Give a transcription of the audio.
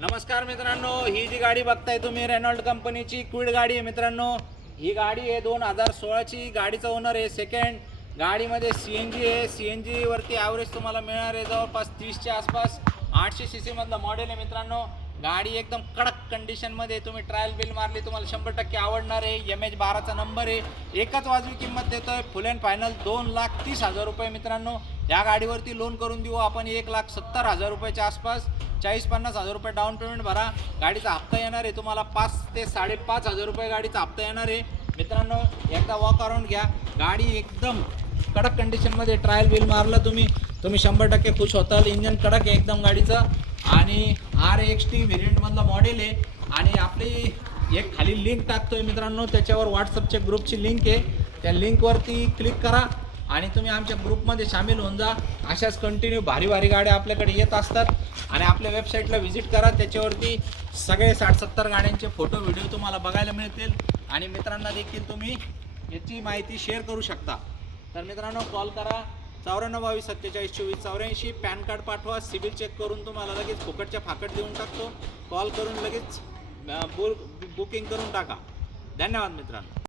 नमस्कार मित्रांनो, ही जी गाडी बघताय तुम्ही रेनॉल्ड कंपनीची क्विड गाडी आहे मित्रांनो। ही गाडी आहे 2016ची, गाडीचा ओनर आहे सेकंड। गाडीमध्ये सीएनजी आहे, सीएनजी वरती ॲव्हरेज तुम्हाला मिळणार आहे जवळपास 30च्या आसपास। 800 सीसी मधलं मॉडेल आहे मित्रांनो। गाडी एकदम कडक कंडिशनमध्ये, तुम्ही ट्रायल बिल मारली तुम्हाला 100% आवडणार आहे। MH12चा नंबर आहे, एकच वाजवी किंमत देतोय, फुल अँड फायनल 2,30,000 रुपये मित्रांनो। या गाडीवरती लोन करून देऊ आपण 1,70,000 रुपयाच्या आसपास। 40-50,000 रुपये डाऊन पेमेंट भरा। गाडीचा हप्ता येणार आहे तुम्हाला 5 ते 5,500 रुपये गाडीचा हप्ता येणार आहे मित्रांनो। एकदा वॉक अराउंड घ्या, गाडी एकदम कडक कंडिशनमध्ये, ट्रायल बिल मारलं तुम्ही 100% खुश होताल। इंजन कडक आहे एकदम गाडीचं आणि RXT व्हेरियंटमधलं मॉडेल आहे। आणि आपली एक खाली लिंक टाकतोय मित्रांनो, त्याच्यावर व्हॉट्सअपच्या ग्रुपची लिंक आहे, त्या लिंकवरती क्लिक करा आणि तुम्ही आमच्या ग्रुपमध्ये सामील होऊन जा। अशाच कंटिन्यू भारी भारी गाड्या आपल्याकडे येत असतात आणि आपल्या वेबसाईटला व्हिजिट करा, त्याच्यावरती सगळे 60-70 गाड्यांचे फोटो व्हिडिओ तुम्हाला बघायला मिळतील आणि मित्रांना देखील तुम्ही याची माहिती शेअर करू शकता। तर मित्रांनो कॉल करा 94 27 24 84, पॅन कार्ड पाठवा, सिबिल चेक करून तुम्हाला लगेच फुकटच्या फाकट देऊन टाकतो। कॉल करून लगेच बुकिंग करून टाका। धन्यवाद मित्रांनो।